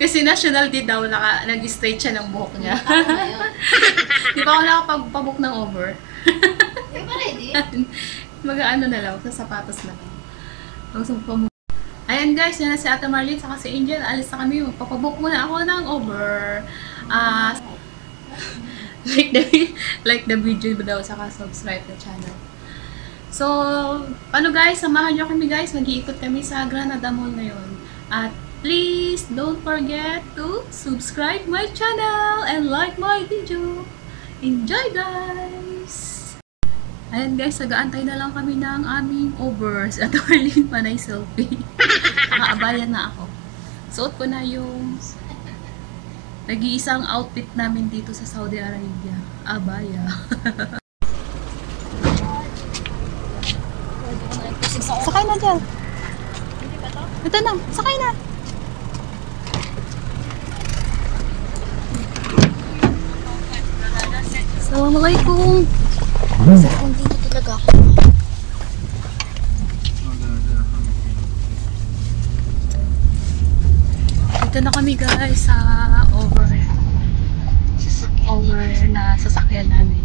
Kasi National Day daw, nag-straight siya ng buhok niya. Di ba ako nakapagpabook ng over? Di ba ready? Mag-ano na lang, sa sapatos na lang. Ayan guys, yan na si Ate Marlene, saka si Angel. Alis na kami, magpapabook muna ako ng over. Like the video daw, saka subscribe the channel. So, paano guys, samahan nyo kami guys, mag-iikot kami sa Granada Mall ngayon. At please, don't forget to subscribe my channel and like my video. Enjoy guys! Ayan guys, nag-aantay na lang kami ng aming overs. At Marlene panay selfie. Nakaabayan na ako. Suot ko na yung nag-iisang outfit namin dito sa Saudi Arabia. Abaya. Sakay na dyan. Ito na, sakay na. Assalamualaikum. Kasi kung dito talaga ako. Dito na kami guys sa over na sasakyan namin.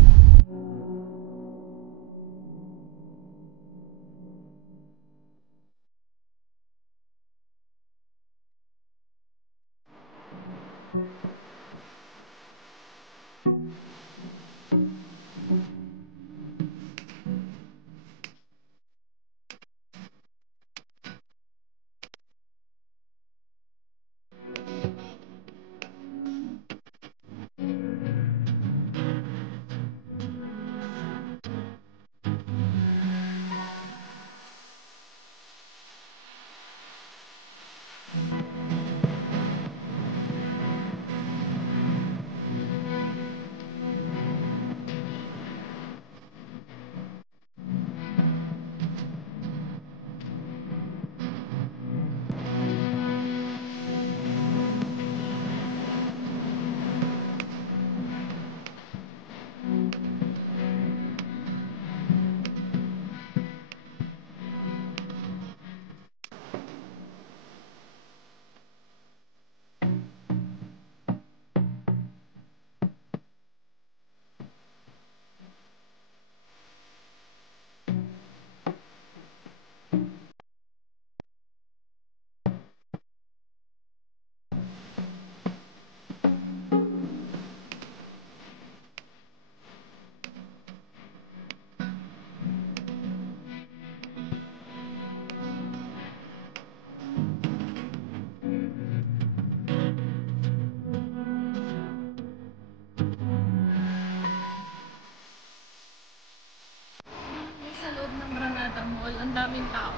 Mall, ang daming tao.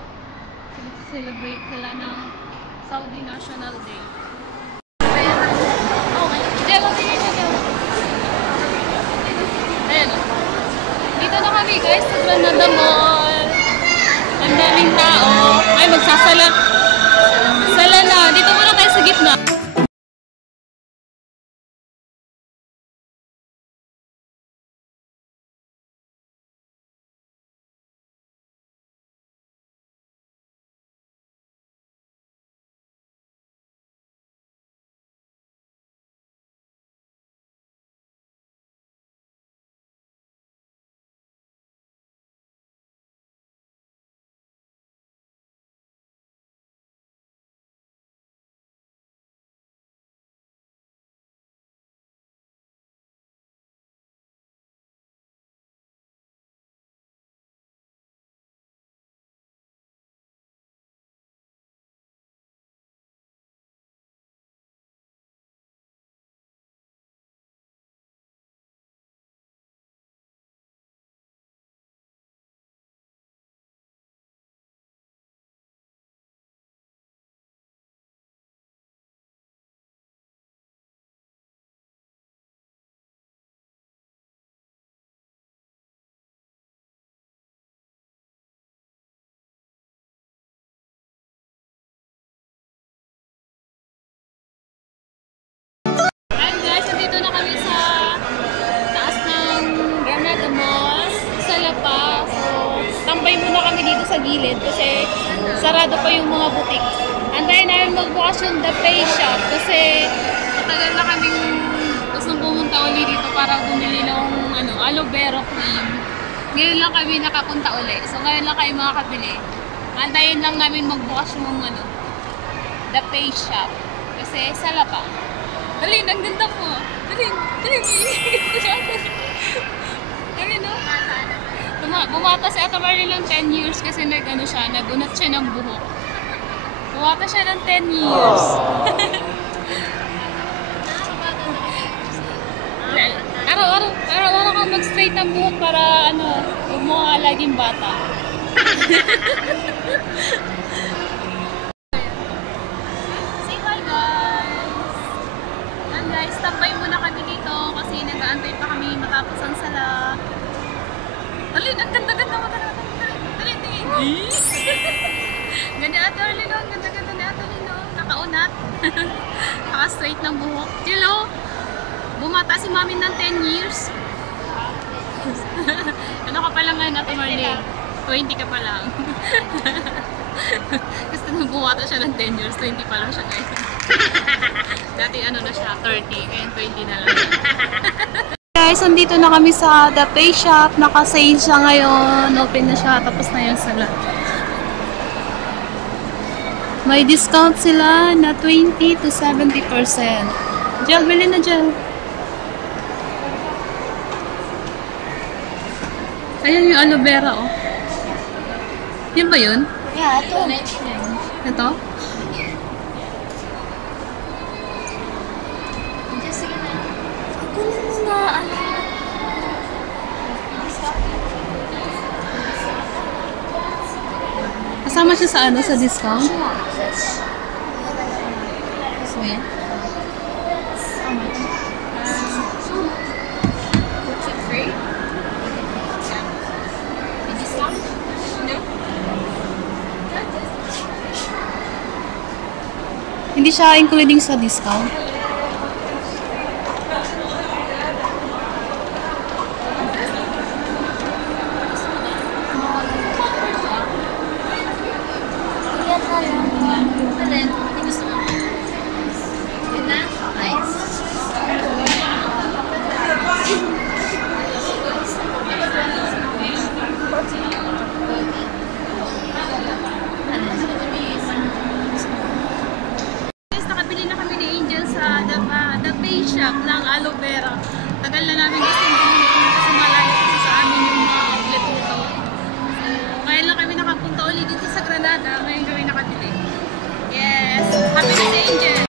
Celebrate sila ng Saudi National Day. Okay. Diyan lang tingin na dyan. Ayan. Dito na kami guys sa Granada Mall. Ang daming tao. Ay, magsasala. Sala na. Dito muna tayo sa gitna. tambay muna kami dito sa gilid kasi sarado pa yung mga butik. Antayin namin magbukas yung The Pay Shop kasi matagal na kaming gustong pumunta uli dito para bumili ng aloe vera cream. Ngayon lang kami nakapunta uli. So ngayon lang kayo makakabili. Antayin lang namin magbukas yung The Pay Shop. Kasi sa lapa. Dali, ang ganda mo. Dali, dali, no? Bumata si Ate Marley ng 10 years kasi nagunat siya ng buhok. Bumata siya ng 10 years. Araw-araw kang mag-straight ang buhok para huwag mo laging bata. Say hi guys! Yan guys, tambay muna kami dito kasi nag-aantay pa kami matapos ang sala. Alin, ang ganda-ganda mo talaga. Dali. Ganda Ate Arlene, ang ganda-ganda ni Ate Arlene. Nakaunat. Naka-straight ng buhok. Hello! Bumata si mami ng 10 years. Ano ka pa lang ngayon, Ate Marlene? 20 ka pa lang. Kasi nung bumata siya ng 10 years, 20 pa lang siya ngayon. Dati na siya, 30. Ngayon 20 na lang. Guys, andito na kami sa The Pay Shop. Naka-sale siya ngayon. Open na siya. Tapos na yung sala. May discount sila na 20 to 70%. Gel, bili na gel. Ayan yung aloe vera, oh. Yan ba yun? Yeah, ito. Ito? Sige na. Kunin mo na, Kasama siya sa sa discount? So, yan. Free? May discount? No? Hindi siya including sa discount. Alin? Hindi gusto mo? Yun na? Nice. Guys, nakabili na kami ni Angel sa The Pay Shop ng aloe vera. Tagal na namin gustong bumili kasi malayo kasi sa amin yung mga outlet nito. Ngayon lang kami nakapunta ulit dito sa Granada. Ngayon kami nakabili. Yes! Happy na si Angel!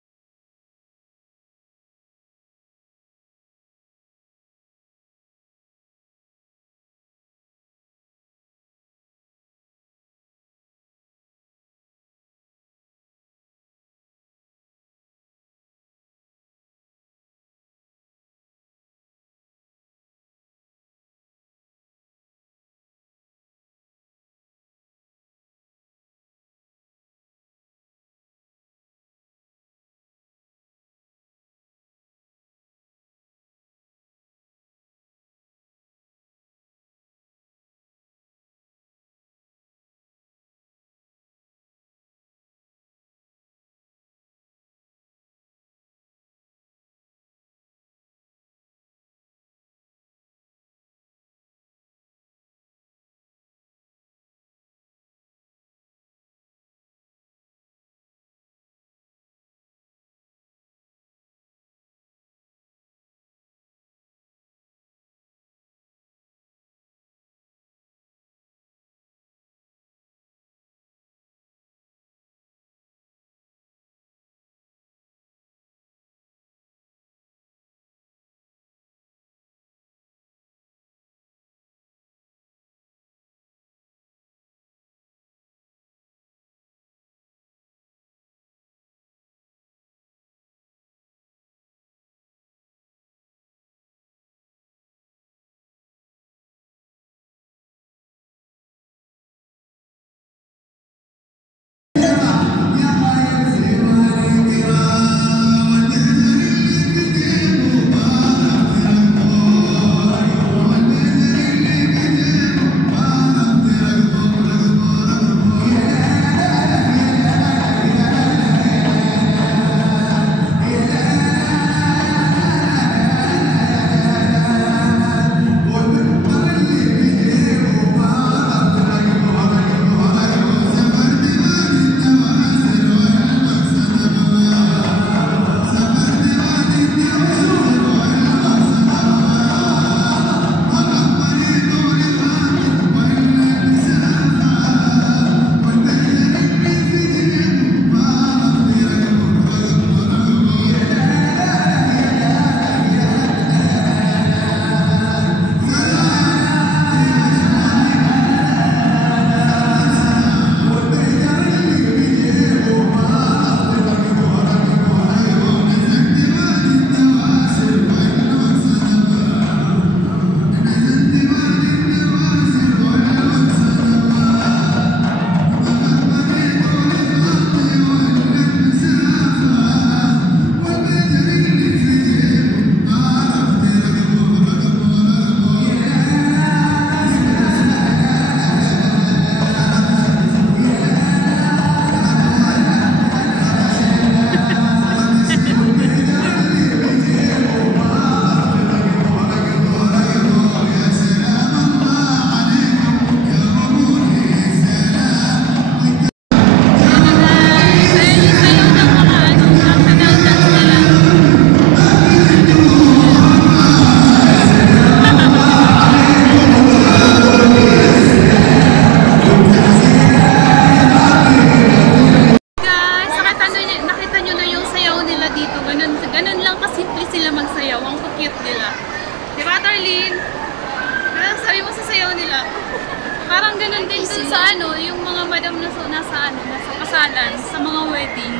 kasalan, sa mga wedding.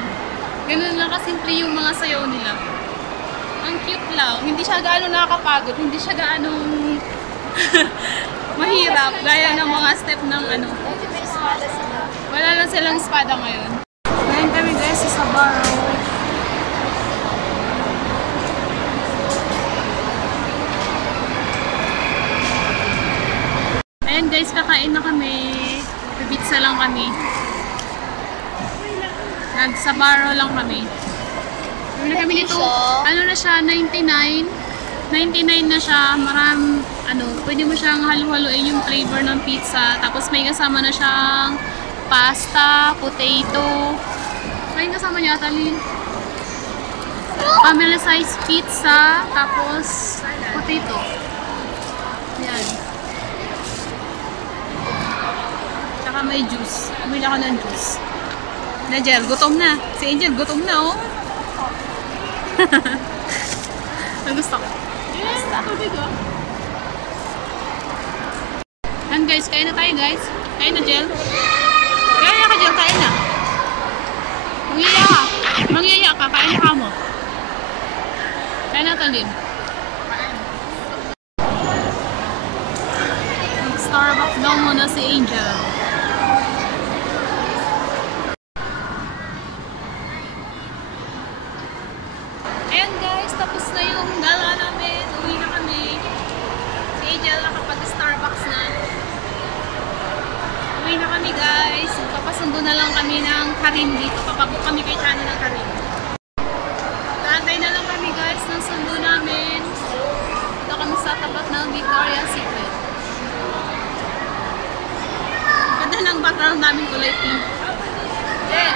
Ganun lang kasimple yung mga sayaw nila. Ang cute lang. Hindi siya gaano nakakapagod. Hindi siya gaano mahirap. Gaya ng mga step ng ano. Wala lang silang espada ngayon. Ngayon kami guys sa Sabaro. Ayan guys, kakain na kami. Pizza lang kami. Nag-Sabaro lang kami. Bumili kami nito. Ano na siya, 99. 99 na siya. Pwede mo siyang halu-haluin yung flavor ng pizza. Tapos may kasama na siyang pasta, potato. May kasama niya, Talin. Family size pizza, tapos potato. Yan. Tsaka may juice. Bumili ako ng juice. Angel, gutom na. Si Angel, gutom na, oh. Ang gusto ko. Yes, tubig, oh. Yan, guys. Kain na tayo, guys. Kain na, Jel. Kain na ka, Jel. Kain na. Mangyaya ka. Mangyaya ka. Kain na ka mo. Kain na, Talin. Starbucks daw muna si Angel. Ayan guys, tapos na yung gala namin. Uwi na kami. Si Angel nakapag-Starbucks na. Uwi na kami guys. Papasundo na lang kami ng Karim dito. Papabook kami kay Chani ng Karim. Kaantay na lang kami guys ng sundo namin. Dito kami sa tapat ng Victoria's Secret. Ganda ng background namin, kulay pink. Then,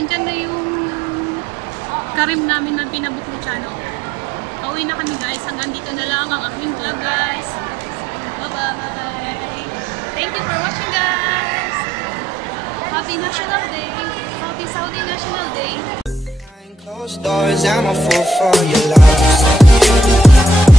nandyan na yung Karim namin na pinabook ni Chano. Pauwi na kami guys. Hanggang dito na lang ang aking vlog guys. Bye-bye! Thank you for watching guys! Happy National Day! Happy Saudi National Day! Closed doors, I'm a fool for your love.